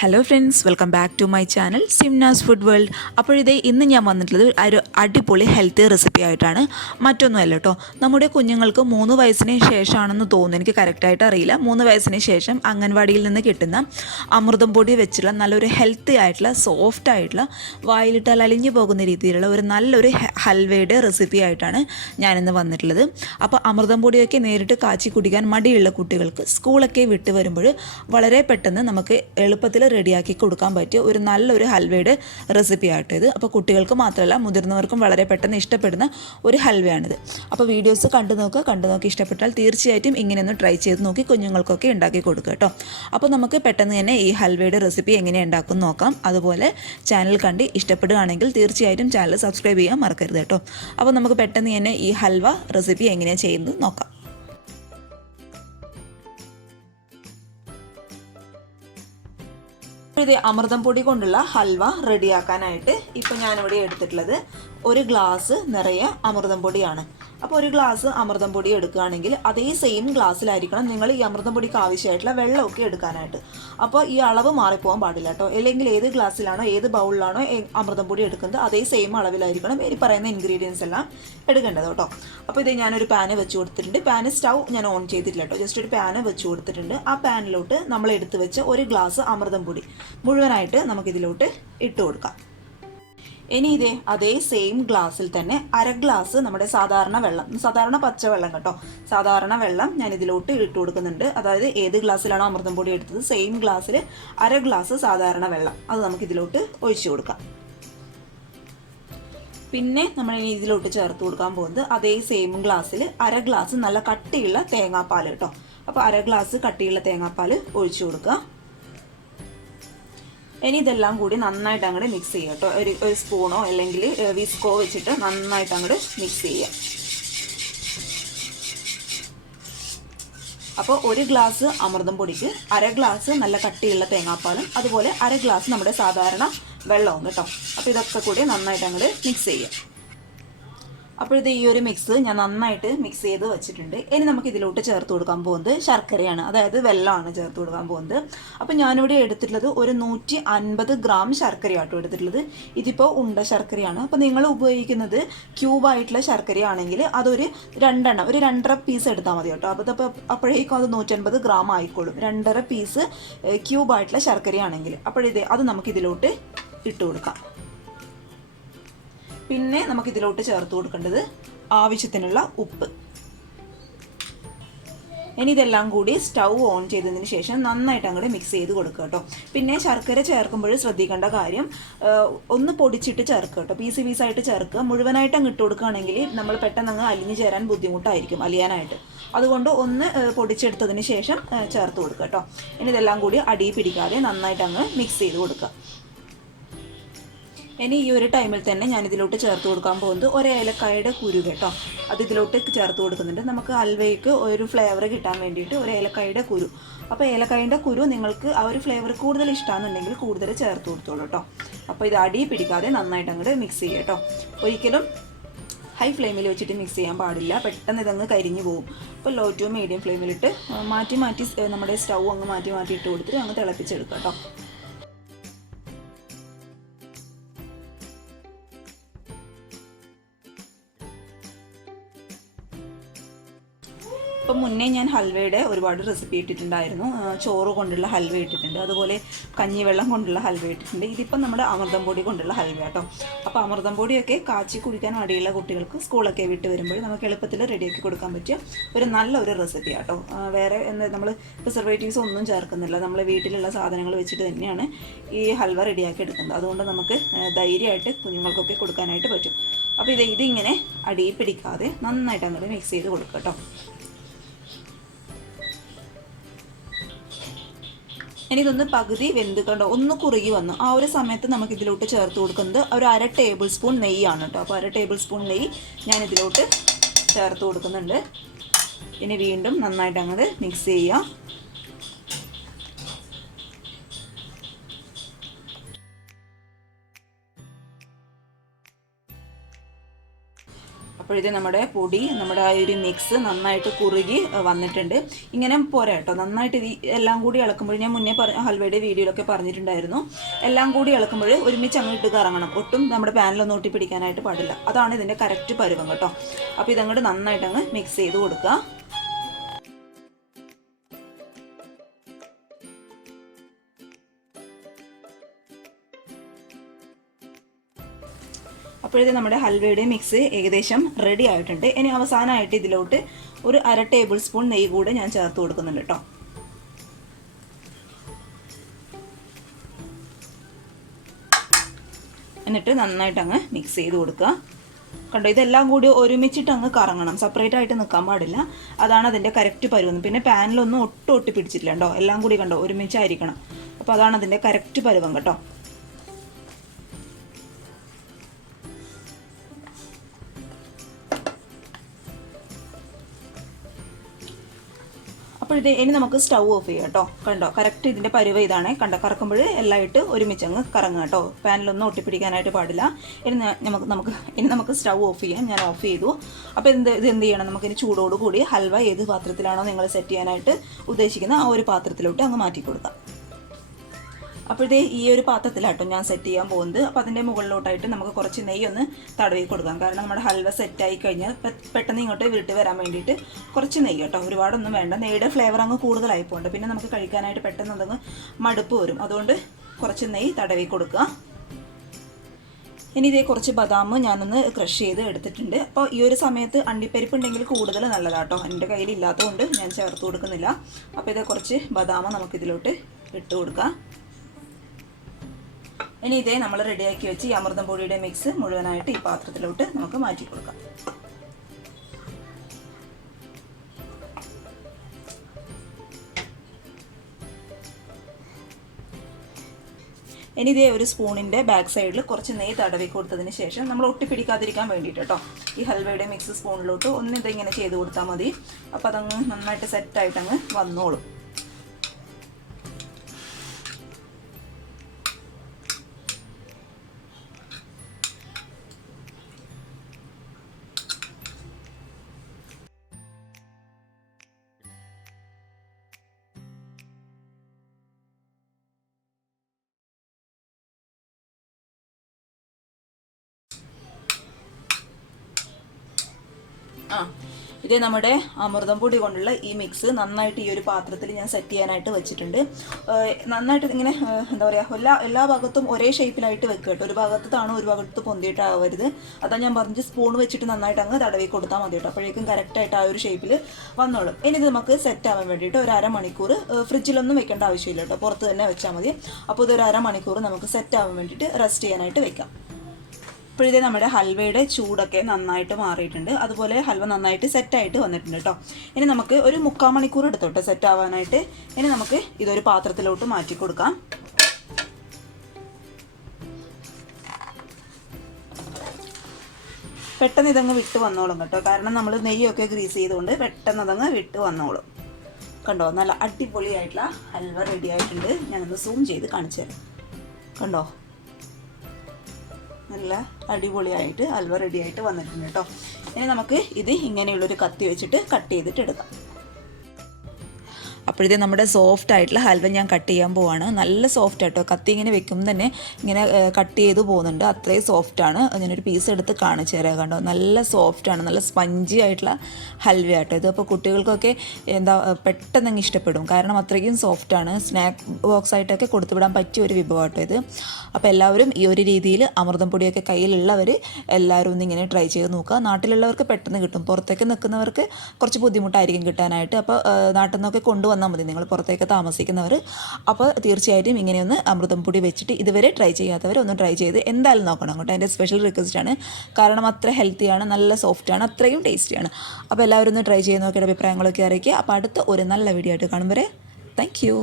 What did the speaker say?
Hello friends, welcome back to my channel Simnas food world. അപ്പോഴിതേ ഇന്ന് ഞാൻ വന്നിട്ടുള്ളത് ഒരു അടിപൊളി ഹെൽത്തി റെസിപ്പി ആയിട്ടാണ്. മറ്റൊന്നുമല്ല കേട്ടോ, നമ്മുടെ കുഞ്ഞുങ്ങൾക്ക് 3 വയസ്സിന് ശേഷമാണെന്ന് തോന്നുന്നു, എനിക്ക് കറക്റ്റായിട്ട് അറിയില്ല. 3 വയസ്സിന് ശേഷം അംഗൻവാടിയിൽ നിന്ന് കിട്ടുന്ന അമൃതം പൊടി വെച്ചുള്ള നല്ലൊരു ഹെൽത്തി ആയിട്ടുള്ള സോഫ്റ്റ് ആയിട്ടുള്ള വായിലിട്ടാൽ അലിഞ്ഞു പോകുന്ന രീതിയിലുള്ള ഒരു നല്ലൊരു ഹൽവയുടെ റെസിപ്പി ആയിട്ടാണ് ഞാനിന്ന് വന്നിട്ടുള്ളത്. അപ്പോൾ അമൃതം പൊടിയൊക്കെ നേരിട്ട് കാച്ചി കുടിക്കാൻ മടിയുള്ള കുട്ടികൾക്ക് സ്കൂളൊക്കെ വിട്ട് വരുമ്പോൾ വളരെ പെട്ടെന്ന് നമുക്ക് എളുപ്പത്തിൽ റെഡിയാക്കി കൊടുക്കാൻ പറ്റിയ ഒരു നല്ലൊരു ഹൽവയുടെ റെസിപ്പി ആയിട്ട് ഇത്. അപ്പോൾ കുട്ടികൾക്ക് മാത്രമല്ല മുതിർന്നവർക്കും വളരെ പെട്ടെന്ന് ഇഷ്ടപ്പെടുന്ന ഒരു ഹൽവയാണിത്. അപ്പോൾ വീഡിയോസ് കണ്ടു നോക്കി ഇഷ്ടപ്പെട്ടാൽ തീർച്ചയായിട്ടും ഇങ്ങനെ ഒന്ന് ട്രൈ ചെയ്ത് നോക്കി കുഞ്ഞുങ്ങൾക്കൊക്കെ ഉണ്ടാക്കി കൊടുക്കുക കേട്ടോ. അപ്പോൾ നമുക്ക് പെട്ടെന്ന് തന്നെ ഈ ഹൽവയുടെ റെസിപ്പി എങ്ങനെ ഉണ്ടാക്കും നോക്കാം. അതുപോലെ ചാനൽ കണ്ട് ഇഷ്ടപ്പെടുകയാണെങ്കിൽ തീർച്ചയായിട്ടും ചാനൽ സബ്സ്ക്രൈബ് ചെയ്യാൻ മറക്കരുത് കേട്ടോ. അപ്പോൾ നമുക്ക് പെട്ടെന്ന് തന്നെ ഈ ഹൽവ റെസിപ്പി എങ്ങനെയാണ് ചെയ്യുന്നത് നോക്കാം. ഇത് അമൃതം പൊടി കൊണ്ടുള്ള ഹൽവ റെഡിയാക്കാനായിട്ട് ഇപ്പോൾ ഞാനിവിടെ എടുത്തിട്ടുള്ളത് 1 ഗ്ലാസ് നിറയെ അമൃതം പൊടിയാണ്. അപ്പോൾ 1 ഗ്ലാസ് അമൃതം പൊടി എടുക്കുകയാണെങ്കിൽ അതേ സെയിം ഗ്ലാസ്സിലായിരിക്കണം നിങ്ങൾ ഈ അമൃതം പൊടിക്ക് ആവശ്യമായിട്ടുള്ള വെള്ളമൊക്കെ എടുക്കാനായിട്ട്. അപ്പോൾ ഈ അളവ് മാറിപ്പോകാൻ പാടില്ല കേട്ടോ. അല്ലെങ്കിൽ ഏത് ഗ്ലാസ്സിലാണോ ഏത് ബൗളിലാണോ അമൃതം പൊടി എടുക്കുന്നത് അതേ സെയിം അളവിലായിരിക്കണം ഈ പറയുന്ന ഇൻഗ്രീഡിയൻസ് എല്ലാം എടുക്കേണ്ടത് കേട്ടോ. അപ്പോൾ ഇത് ഞാനൊരു പാന് വെച്ച് കൊടുത്തിട്ടുണ്ട്. പാന് സ്റ്റൗ ഞാൻ ഓൺ ചെയ്തിട്ടില്ല കേട്ടോ, ജസ്റ്റ് ഒരു പാന് വെച്ച് കൊടുത്തിട്ടുണ്ട്. ആ പാനിലോട്ട് നമ്മൾ എടുത്ത് വെച്ച് 1 ഗ്ലാസ് അമൃതം പൊടി മുഴുവനായിട്ട് നമുക്കിതിലോട്ട് ഇട്ട് കൊടുക്കാം. ഇനി ഇതേ അതേ സെയിം ഗ്ലാസ്സിൽ തന്നെ 1/2 ഗ്ലാസ് നമ്മുടെ സാധാരണ വെള്ളം, സാധാരണ പച്ചവെള്ളം കേട്ടോ, സാധാരണ വെള്ളം ഞാൻ ഇതിലോട്ട് ഇട്ട് കൊടുക്കുന്നുണ്ട്. അതായത് ഏത് ഗ്ലാസ്സിലാണോ അമൃതം പൊടി എടുത്തത് സെയിം ഗ്ലാസ്സിൽ 1/2 ഗ്ലാസ് സാധാരണ വെള്ളം അത് നമുക്ക് ഇതിലോട്ട് ഒഴിച്ചു കൊടുക്കാം. പിന്നെ നമ്മൾ ഇനി ഇതിലോട്ട് ചേർത്ത് കൊടുക്കാൻ പോകുന്നത് അതേ സെയിം ഗ്ലാസ്സിൽ 1/2 ഗ്ലാസ് നല്ല കട്ടിയുള്ള തേങ്ങാപ്പാൽ കേട്ടോ. അപ്പോൾ 1/2 ഗ്ലാസ് കട്ടിയുള്ള തേങ്ങാപ്പാൽ ഒഴിച്ചു കൊടുക്കുക. ഇനി ഇതെല്ലാം കൂടി നന്നായിട്ട് അങ്ങോട്ട് മിക്സ് ചെയ്യുക കേട്ടോ. ഒരു സ്പൂണോ അല്ലെങ്കിൽ വിസ്കോ വെച്ചിട്ട് നന്നായിട്ട് അങ്ങോട്ട് മിക്സ് ചെയ്യുക. അപ്പോൾ 1 ഗ്ലാസ് അമൃതം പൊടിക്ക് 1/2 ഗ്ലാസ് നല്ല കട്ടിയുള്ള തേങ്ങാപ്പാലും അതുപോലെ 1/2 ഗ്ലാസ് നമ്മുടെ സാധാരണ വെള്ളവും കേട്ടോ. അപ്പോൾ ഇതൊക്കെ കൂടി നന്നായിട്ട് അങ്ങോട്ട് മിക്സ് ചെയ്യുക. അപ്പോഴത്തെ ഈ ഒരു മിക്സ് ഞാൻ നന്നായിട്ട് മിക്സ് ചെയ്ത് വെച്ചിട്ടുണ്ട്. ഇനി നമുക്ക് ഇതിലോട്ട് ചേർത്ത് കൊടുക്കാൻ പോകുന്നത് ശർക്കരയാണ്, അതായത് വെള്ളമാണ് ചേർത്ത് കൊടുക്കാൻ പോകുന്നത്. അപ്പോൾ ഞാനിവിടെ എടുത്തിട്ടുള്ളത് ഒരു 150 ഗ്രാം ശർക്കരയാട്ടോ എടുത്തിട്ടുള്ളത്. ഇതിപ്പോൾ ഉണ്ട ശർക്കരയാണ്. അപ്പോൾ നിങ്ങൾ ഉപയോഗിക്കുന്നത് ക്യൂബായിട്ടുള്ള ശർക്കരയാണെങ്കിൽ അതൊരു 2 എണ്ണം, ഒരു 2.5 പീസ് എടുത്താൽ മതി കേട്ടോ. അപ്പോൾ അപ്പോഴേക്കും അത് 150 ഗ്രാം ആയിക്കോളും. 2.5 പീസ് ക്യൂബായിട്ടുള്ള ശർക്കരയാണെങ്കിൽ. അപ്പോഴിത് അത് നമുക്കിതിലോട്ട് ഇട്ട് കൊടുക്കാം. പിന്നെ നമുക്കിതിലോട്ട് ചേർത്ത് കൊടുക്കേണ്ടത് ആവശ്യത്തിനുള്ള ഉപ്പ്. ഇനി ഇതെല്ലാം കൂടി സ്റ്റൗ ഓൺ ചെയ്തതിന് ശേഷം നന്നായിട്ട് അങ്ങോട്ട് മിക്സ് ചെയ്ത് കൊടുക്കുക കേട്ടോ. പിന്നെ ശർക്കര ചേർക്കുമ്പോൾ ശ്രദ്ധിക്കേണ്ട കാര്യം, ഒന്ന് പൊടിച്ചിട്ട് ചേർക്കുക കേട്ടോ, പീസായിട്ട് ചേർക്കുക. മുഴുവനായിട്ട് അങ്ങ് ഇട്ട് കൊടുക്കുകയാണെങ്കിൽ നമ്മൾ പെട്ടെന്ന് അങ്ങ് അലിഞ്ഞു ചേരാൻ ബുദ്ധിമുട്ടായിരിക്കും, അലിയാനായിട്ട്. അതുകൊണ്ട് ഒന്ന് പൊടിച്ചെടുത്തതിന് ശേഷം ചേർത്ത് കൊടുക്കുക കേട്ടോ. ഇനി ഇതെല്ലാം കൂടി അടി പിടിക്കാതെ നന്നായിട്ട് അങ്ങ് മിക്സ് ചെയ്ത് കൊടുക്കുക. ഇനി ഈ ഒരു ടൈമിൽ തന്നെ ഞാൻ ഇതിലോട്ട് ചേർത്ത് കൊടുക്കാൻ പോകുന്നത് 1 ഏലക്കായുടെ കുരു കേട്ടോ. അത് ഇതിലോട്ട് ചേർത്ത് കൊടുക്കുന്നുണ്ട്. നമുക്ക് ഹൽവയ്ക്ക് ഒരു ഫ്ലേവർ കിട്ടാൻ വേണ്ടിയിട്ട് 1 ഏലക്കായുടെ കുരു. അപ്പോൾ ഏലക്കായുടെ കുരു നിങ്ങൾക്ക് ആ ഒരു ഫ്ലേവർ കൂടുതൽ ഇഷ്ടമാണെന്നുണ്ടെങ്കിൽ കൂടുതൽ ചേർത്ത് കൊടുത്തോളൂ കേട്ടോ. അപ്പോൾ ഇത് അടി പിടിക്കാതെ നന്നായിട്ട് അങ്ങോട്ട് മിക്സ് ചെയ്യുക കേട്ടോ. ഒരിക്കലും ഹൈ ഫ്ലെയിമിൽ വെച്ചിട്ട് മിക്സ് ചെയ്യാൻ പാടില്ല, പെട്ടെന്ന് ഇതങ്ങ് കരിഞ്ഞു പോകും. അപ്പോൾ ലോ ടു മീഡിയം ഫ്ലെയിമിലിട്ട് മാറ്റി നമ്മുടെ സ്റ്റൗ അങ്ങ് മാറ്റി ഇട്ട് കൊടുത്തിട്ട് അങ്ങ് തിളപ്പിച്ചെടുക്കുക കേട്ടോ. ഇപ്പം മുന്നേ ഞാൻ ഹൽവയുടെ ഒരുപാട് റെസിപ്പി ഇട്ടിട്ടുണ്ടായിരുന്നു. ചോറ് കൊണ്ടുള്ള ഹൽവ ഇട്ടിട്ടുണ്ട്, അതുപോലെ കഞ്ഞിവെള്ളം കൊണ്ടുള്ള ഹൽവ ഇട്ടിട്ടുണ്ട്. ഇതിപ്പം നമ്മുടെ അമൃതം പൊടി കൊണ്ടുള്ള ഹൽവ കേട്ടോ. അപ്പോൾ അമൃതം പൊടിയൊക്കെ കാച്ചി കുടിക്കാൻ മടിയുള്ള കുട്ടികൾക്ക് സ്കൂളൊക്കെ വിട്ട് വരുമ്പോൾ നമുക്ക് എളുപ്പത്തിൽ റെഡിയാക്കി കൊടുക്കാൻ പറ്റിയ ഒരു നല്ലൊരു റെസിപ്പി കേട്ടോ. വേറെ നമ്മൾ പ്രിസർവേറ്റീവ്സ് ഒന്നും ചേർക്കുന്നില്ല, നമ്മൾ വീട്ടിലുള്ള സാധനങ്ങൾ വെച്ചിട്ട് തന്നെയാണ് ഈ ഹൽവ റെഡിയാക്കി എടുക്കുന്നത്. അതുകൊണ്ട് നമുക്ക് ധൈര്യമായിട്ട് കുഞ്ഞുങ്ങൾക്കൊക്കെ കൊടുക്കാനായിട്ട് പറ്റും. അപ്പോൾ ഇതിങ്ങനെ അടി പിടിക്കാതെ നന്നായിട്ട് അങ്ങോട്ട് മിക്സ് ചെയ്ത് കൊടുക്കുക കേട്ടോ. ഇനി ഇതൊന്ന് പകുതി വെന്ത് കണ്ടോ, ഒന്ന് കുറുകി വന്നു. ആ ഒരു സമയത്ത് നമുക്ക് ഇതിലോട്ട് ചേർത്ത് കൊടുക്കുന്നത് ഒരു 1/2 ടേബിൾ സ്പൂൺ നെയ്യാണ് കേട്ടോ. അപ്പോൾ 1/2 ടേബിൾ സ്പൂൺ നെയ്യ് ഞാൻ ഇതിലോട്ട് ചേർത്ത് കൊടുക്കുന്നുണ്ട്. ഇനി വീണ്ടും നന്നായിട്ട് അങ്ങോട്ട് മിക്സ് ചെയ്യുക. അപ്പോൾ ഇത് നമ്മുടെ പൊടി, നമ്മുടെ ആ ഒരു മിക്സ് നന്നായിട്ട് കുറുകി വന്നിട്ടുണ്ട്. ഇങ്ങനെ പോരാ കേട്ടോ, നന്നായിട്ട് ഇത് എല്ലാം കൂടി ഇളക്കുമ്പോൾ, ഞാൻ മുന്നേ ഹൽവയുടെ വീഡിയോയിലൊക്കെ പറഞ്ഞിട്ടുണ്ടായിരുന്നു, എല്ലാം കൂടി ഇളക്കുമ്പോൾ ഒരുമിച്ച് അങ്ങ് ഇട്ട് കറങ്ങണം. ഒട്ടും നമ്മുടെ പാനിലൊന്നും ഒട്ടി പിടിക്കാനായിട്ട് പാടില്ല. അതാണ് ഇതിൻ്റെ കറക്റ്റ് പരുവം കേട്ടോ. അപ്പോൾ ഇതങ്ങോട്ട് നന്നായിട്ട് അങ്ങ് മിക്സ് ചെയ്ത് കൊടുക്കുക. അപ്പോഴത്തെ നമ്മുടെ ഹൽവയുടെ മിക്സ് ഏകദേശം റെഡി ആയിട്ടുണ്ട്. ഇനി അവസാനമായിട്ട് ഇതിലോട്ട് ഒരു 1/2 ടേബിൾ സ്പൂൺ നെയ്യ് കൂടെ ഞാൻ ചേർത്ത് കൊടുക്കുന്നുണ്ട് കേട്ടോ. എന്നിട്ട് നന്നായിട്ട് അങ്ങ് മിക്സ് ചെയ്ത് കൊടുക്കുക. കണ്ടോ, ഇതെല്ലാം കൂടി ഒരുമിച്ചിട്ട് അങ്ങ് കറങ്ങണം, സെപ്പറേറ്റ് ആയിട്ട് നിൽക്കാൻ പാടില്ല. അതാണ് അതിൻ്റെ കറക്റ്റ് പരുവം. പിന്നെ പാനിലൊന്നും ഒട്ടി പിടിച്ചിട്ടില്ല കേട്ടോ, എല്ലാം കൂടി കണ്ടോ ഒരുമിച്ചായിരിക്കണം. അപ്പോൾ അതാണ് അതിൻ്റെ കറക്റ്റ് പരുവം കേട്ടോ. അപ്പോൾ ഇനി നമുക്ക് സ്റ്റൗ ഓഫ് ചെയ്യാം കേട്ടോ. കണ്ടോ, കറക്റ്റ് ഇതിൻ്റെ പരുവ ഇതാണ്. കണ്ടോ, കറക്കുമ്പോൾ എല്ലാം ഇട്ട് ഒരുമിച്ചങ്ങ് കറങ്ങുക കേട്ടോ, പാനിലൊന്നും ഒട്ടിപ്പിടിക്കാനായിട്ട് പാടില്ല. ഇനി നമുക്ക് സ്റ്റൗ ഓഫ് ചെയ്യാം. ഞാൻ ഓഫ് ചെയ്തു. അപ്പോൾ ഇത് എന്ത് ചെയ്യണം, നമുക്കിനി ചൂടോട് കൂടി ഹൽവ ഏത് പാത്രത്തിലാണോ നിങ്ങൾ സെറ്റ് ചെയ്യാനായിട്ട് ഉദ്ദേശിക്കുന്ന ആ ഒരു പാത്രത്തിലോട്ട് അങ്ങ് മാറ്റി കൊടുക്കാം. അപ്പോഴത്തെ ഈ ഒരു പാത്രത്തിലാട്ടോ ഞാൻ സെറ്റ് ചെയ്യാൻ പോകുന്നത്. അപ്പോൾ അതിൻ്റെ മുകളിലോട്ടായിട്ട് നമുക്ക് കുറച്ച് നെയ്യൊന്ന് തടവി കൊടുക്കാം. കാരണം നമ്മുടെ ഹൽവ സെറ്റായി കഴിഞ്ഞാൽ പെട്ടെന്ന് ഇങ്ങോട്ട് വിട്ട് വരാൻ വേണ്ടിയിട്ട് കുറച്ച് നെയ്യ് കേട്ടോ, ഒരുപാടൊന്നും വേണ്ട. നെയ്യുടെ ഫ്ലേവർ അങ്ങ് കൂടുതലായി പോകുന്നുണ്ട്, പിന്നെ നമുക്ക് കഴിക്കാനായിട്ട് പെട്ടെന്ന് അതങ്ങ് മടുപ്പ് വരും. അതുകൊണ്ട് കുറച്ച് നെയ്യ് തടവി കൊടുക്കുക. ഇനി ഇതേ കുറച്ച് ബദാം ഞാനൊന്ന് ക്രഷ് ചെയ്ത് എടുത്തിട്ടുണ്ട്. അപ്പോൾ ഈ ഒരു സമയത്ത് അണ്ടിപ്പരിപ്പ് ഉണ്ടെങ്കിൽ കൂടുതൽ നല്ലതാട്ടോ. എൻ്റെ കയ്യിൽ ഇല്ലാത്തതുകൊണ്ട് ഞാൻ ചേർത്ത് കൊടുക്കുന്നില്ല. അപ്പോൾ ഇതേ കുറച്ച് ബദാം നമുക്കിതിലോട്ട് ഇട്ട് കൊടുക്കാം. ഇനി ഇതേ നമ്മൾ റെഡിയാക്കി വെച്ച് ഈ അമൃതം പൊടിയുടെ മിക്സ് മുഴുവനായിട്ട് ഈ പാത്രത്തിലോട്ട് നമുക്ക് മാറ്റി കൊടുക്കാം. ഇനി ഇതേ ഒരു സ്പൂണിൻ്റെ ബാക്ക് സൈഡിൽ കുറച്ച് നെയ്യ് തടവി കൊടുത്തതിന് ശേഷം നമ്മൾ ഒട്ടിപ്പിടിക്കാതിരിക്കാൻ വേണ്ടിയിട്ട് കേട്ടോ, ഈ ഹൽവയുടെ മിക്സ് സ്പൂണിലോട്ട് ഇങ്ങനെ ചെയ്ത് കൊടുത്താൽ മതി. അപ്പോൾ അതങ്ങ് നന്നായിട്ട് സെറ്റായിട്ടങ്ങ് വന്നോളും. ഇതേ നമ്മുടെ അമൃതം പൊടി കൊണ്ടുള്ള ഈ മിക്സ് നന്നായിട്ട് ഈ ഒരു പാത്രത്തിൽ ഞാൻ സെറ്റ് ചെയ്യാനായിട്ട് വെച്ചിട്ടുണ്ട്. നന്നായിട്ട് ഇങ്ങനെ എന്താ പറയുക, എല്ലാ ഭാഗത്തും ഒരേ ഷേപ്പിലായിട്ട് വെക്കുക കേട്ടോ. ഒരു ഭാഗത്ത് താണോ ഒരു ഭാഗത്ത് പൊന്തിയിട്ടാവരുത്. അതാ ഞാൻ പറഞ്ഞ് സ്പൂൺ വെച്ചിട്ട് നന്നായിട്ട് അങ്ങ് തടവി കൊടുത്താൽ മതി കേട്ടോ. അപ്പോഴേക്കും കറക്റ്റായിട്ട് ആ ഒരു ഷേപ്പിൽ വന്നോളും. ഇനി ഇത് നമുക്ക് സെറ്റ് ആവാൻ വേണ്ടിയിട്ട് ഒരു അരമണിക്കൂർ ഫ്രിഡ്ജിലൊന്നും വെക്കേണ്ട ആവശ്യമില്ല കേട്ടോ, പുറത്ത് തന്നെ വെച്ചാൽ മതി. അപ്പോൾ ഇതൊരു അരമണിക്കൂർ നമുക്ക് സെറ്റ് ആവാൻ വേണ്ടിയിട്ട് റെസ്റ്റ് ചെയ്യാനായിട്ട് വെക്കാം. ഇപ്പോഴത്തെ നമ്മുടെ ഹൽവയുടെ ചൂടൊക്കെ നന്നായിട്ട് മാറിയിട്ടുണ്ട്. അതുപോലെ ഹൽവ നന്നായിട്ട് സെറ്റായിട്ട് വന്നിട്ടുണ്ട് കേട്ടോ. ഇനി നമുക്ക് ഒരു 3/4 മണിക്കൂർ എടുത്തോട്ടെ സെറ്റ് ആവാനായിട്ട്. ഇനി നമുക്ക് ഇതൊരു പാത്രത്തിലോട്ട് മാറ്റി കൊടുക്കാം. പെട്ടെന്ന് ഇതങ്ങ് വിട്ട് വന്നോളും കേട്ടോ, കാരണം നമ്മൾ നെയ്യൊക്കെ ഗ്രീസ് ചെയ്തുകൊണ്ട് പെട്ടെന്ന് അതങ്ങ് വിട്ട് വന്നോളും. കണ്ടോ, നല്ല അടിപൊളിയായിട്ടുള്ള ഹൽവ റെഡി ആയിട്ടുണ്ട്. ഞാനൊന്ന് സൂം ചെയ്ത് കാണിച്ചു തരാം. കണ്ടോ, നല്ല അടിപൊളിയായിട്ട് ഹൽവ റെഡി ആയിട്ട് വന്നിട്ടുണ്ട് കേട്ടോ. ഇനി നമുക്ക് ഇത് ഇങ്ങനെയുള്ളൊരു കത്തി വെച്ചിട്ട് കട്ട് ചെയ്തിട്ട് എടുക്കാം. അപ്പോഴത്തെ നമ്മുടെ സോഫ്റ്റ് ആയിട്ടുള്ള ഹൽവ ഞാൻ കട്ട് ചെയ്യാൻ പോവാണ്. നല്ല സോഫ്റ്റ് ആയിട്ടോ, കത്തി ഇങ്ങനെ വെക്കുമ്പോൾ തന്നെ ഇങ്ങനെ കട്ട് ചെയ്ത് പോകുന്നുണ്ട്, അത്രയും സോഫ്റ്റാണ്. ഞാനൊരു പീസ് എടുത്ത് കാണിച്ചു തരാം. കണ്ടോ, നല്ല സോഫ്റ്റാണ്, നല്ല സ്പഞ്ചി ആയിട്ടുള്ള ഹൽവ ആട്ടോ ഇത്. അപ്പോൾ കുട്ടികൾക്കൊക്കെ പെട്ടെന്ന് അങ്ങ് ഇഷ്ടപ്പെടും, കാരണം അത്രയ്ക്കും സോഫ്റ്റാണ്. സ്നാക്ക് ബോക്സ് ആയിട്ടൊക്കെ കൊടുത്തുവിടാൻ പറ്റിയ ഒരു വിഭവമാട്ടോ ഇത്. അപ്പോൾ എല്ലാവരും ഈ ഒരു രീതിയിൽ അമൃതം പൊടിയൊക്കെ കയ്യിലുള്ളവർ എല്ലാവരും ഒന്ന് ഇങ്ങനെ ട്രൈ ചെയ്ത് നോക്കുക. നാട്ടിലുള്ളവർക്ക് പെട്ടെന്ന് കിട്ടും, പുറത്തേക്ക് നിൽക്കുന്നവർക്ക് കുറച്ച് ബുദ്ധിമുട്ടായിരിക്കും കിട്ടാനായിട്ട്. അപ്പോൾ നാട്ടിൽ നിന്നൊക്കെ കൊണ്ടുവന്നാൽ മതി നിങ്ങൾ പുറത്തേക്ക് താമസിക്കുന്നവർ. അപ്പോൾ തീർച്ചയായിട്ടും ഇങ്ങനെയൊന്ന് അമൃതം പൊടി വെച്ചിട്ട് ഇതുവരെ ട്രൈ ചെയ്യാത്തവർ ഒന്ന് ട്രൈ ചെയ്ത് എന്തായാലും നോക്കണം കേട്ടോ. എൻ്റെ സ്പെഷ്യൽ റിക്വസ്റ്റാണ്, കാരണം അത്ര ഹെൽത്തിയാണ്, നല്ല സോഫ്റ്റാണ്, അത്രയും ടേസ്റ്റിയാണ്. അപ്പോൾ എല്ലാവരും ഒന്ന് ട്രൈ ചെയ്ത് നോക്കിയിട്ട് അഭിപ്രായങ്ങളൊക്കെ അറിയിക്കുക. അപ്പോൾ അടുത്ത ഒരു നല്ല വീഡിയോ ആയിട്ട് കാണും വരെ താങ്ക് യു.